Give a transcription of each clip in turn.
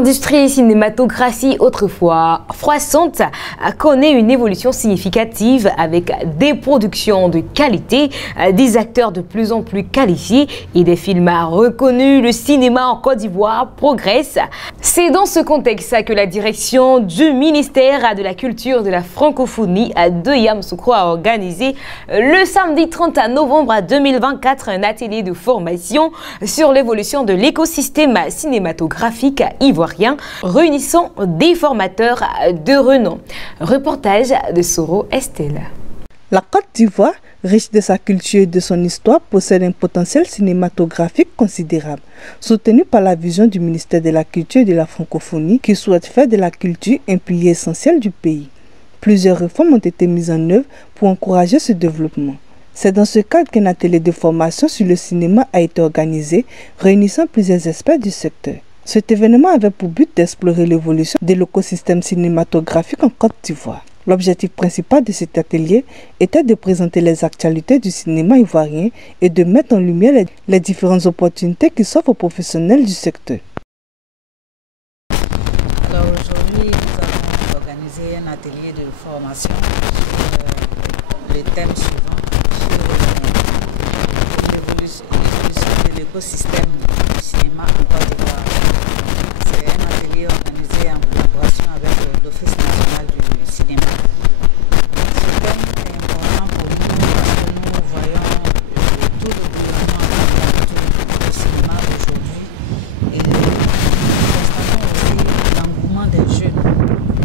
L'industrie cinématographique, autrefois croissante, connaît une évolution significative avec des productions de qualité, des acteurs de plus en plus qualifiés et des films reconnus. Le cinéma en Côte d'Ivoire progresse. C'est dans ce contexte que la direction du ministère de la Culture de la Francophonie de Yamoussoukro a organisé le samedi 30 novembre 2024 un atelier de formation sur l'évolution de l'écosystème cinématographique ivoirien, réunissant des formateurs de renom. Reportage de Soro Estelle. La Côte d'Ivoire, riche de sa culture et de son histoire, possède un potentiel cinématographique considérable, soutenu par la vision du ministère de la Culture et de la Francophonie qui souhaite faire de la culture un pilier essentiel du pays. Plusieurs réformes ont été mises en œuvre pour encourager ce développement. C'est dans ce cadre qu'un atelier de formation sur le cinéma a été organisé, réunissant plusieurs experts du secteur. Cet événement avait pour but d'explorer l'évolution de l'écosystème cinématographique en Côte d'Ivoire. L'objectif principal de cet atelier était de présenter les actualités du cinéma ivoirien et de mettre en lumière les différentes opportunités qui s'offrent aux professionnels du secteur. Alors aujourd'hui, nous avons organisé un atelier de formation sur les thèmes suivants, sur l'évolution de l'écosystème du cinéma en Côte d'Ivoire. C'est un atelier organisé en collaboration avec l'Office national du cinéma. Ce thème est important pour nous parce que nous voyons tout le gouvernement du cinéma d'aujourd'hui et nous constatons aussi l'engouement des jeunes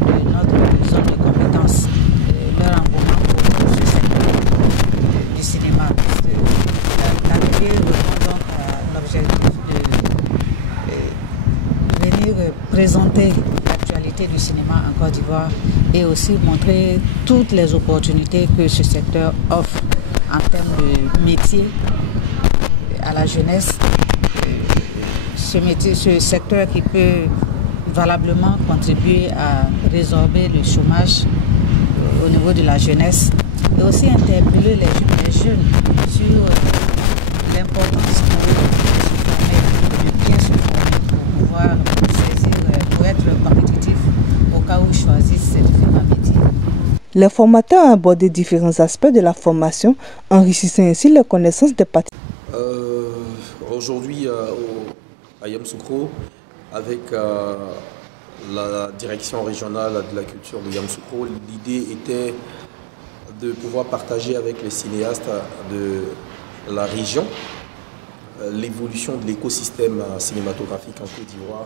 de notre zone de compétences, leur engouement pour ce secteur du cinéma. L'atelier répond donc à l'objectif de venir présenter l'actualité du cinéma en Côte d'Ivoire et aussi montrer toutes les opportunités que ce secteur offre en termes de métier à la jeunesse. Ce secteur qui peut valablement contribuer à résorber le chômage au niveau de la jeunesse et aussi interpeller les jeunes sur l'importance de bien se former pour pouvoir pour être compétitif au cas où ils choisissent ces différents métiers. Les formateurs ont abordé différents aspects de la formation, enrichissant ainsi les connaissances des participants. Aujourd'hui, à Yamoussoukro, avec la direction régionale de la culture de Yamoussoukro, l'idée était de pouvoir partager avec les cinéastes de la région l'évolution de l'écosystème cinématographique en Côte d'Ivoire,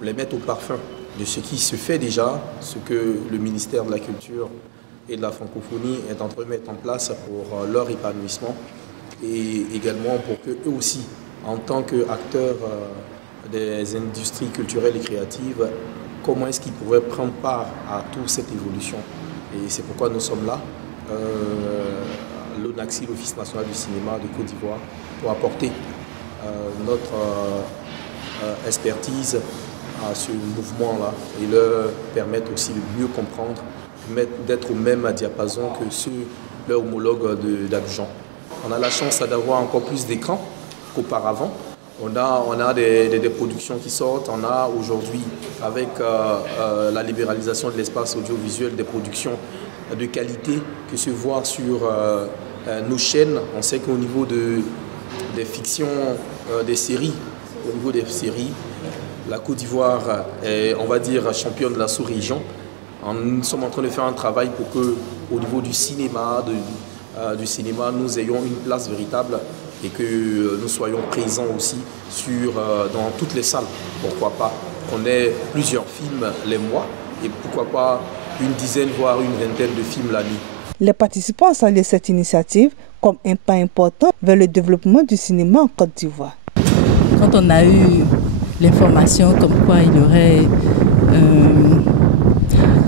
les mettre au parfum de ce qui se fait déjà, ce que le ministère de la Culture et de la Francophonie est en train de mettre en place pour leur épanouissement et également pour qu'eux aussi, en tant qu'acteurs des industries culturelles et créatives, comment est-ce qu'ils pourraient prendre part à toute cette évolution. Et c'est pourquoi nous sommes là, l'ONACSI, l'Office national du cinéma de Côte d'Ivoire, pour apporter notre expertise à ce mouvement-là et leur permettre aussi de mieux comprendre, d'être au même diapason que leurs homologues d'Abidjan. On a la chance d'avoir encore plus d'écrans qu'auparavant. On a des productions qui sortent. On a aujourd'hui, avec la libéralisation de l'espace audiovisuel, des productions de qualité que se voit sur nos chaînes. On sait qu'au niveau des fictions, des séries, la Côte d'Ivoire est, on va dire, championne de la sous-région. Nous sommes en train de faire un travail pour que, au niveau du cinéma, nous ayons une place véritable et que nous soyons présents aussi dans toutes les salles. Pourquoi pas qu'on ait plusieurs films les mois et pourquoi pas une dizaine, voire une vingtaine de films la nuit. Les participants ont salué cette initiative comme un pas important vers le développement du cinéma en Côte d'Ivoire. Quand on a eu l'information comme quoi il y aurait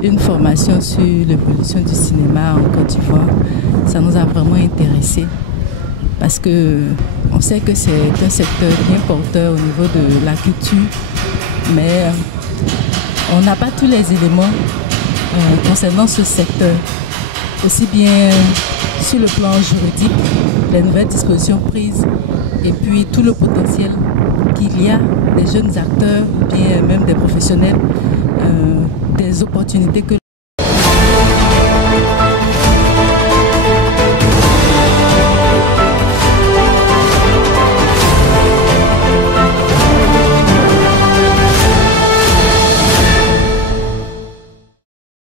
une formation sur l'évolution du cinéma en Côte d'Ivoire, ça nous a vraiment intéressés parce qu'on sait que c'est un secteur bien porteur au niveau de la culture, mais on n'a pas tous les éléments concernant ce secteur. aussi bien sur le plan juridique, les nouvelles dispositions prises et puis tout le potentiel qu'il y a des jeunes acteurs, bien même des professionnels, des opportunités que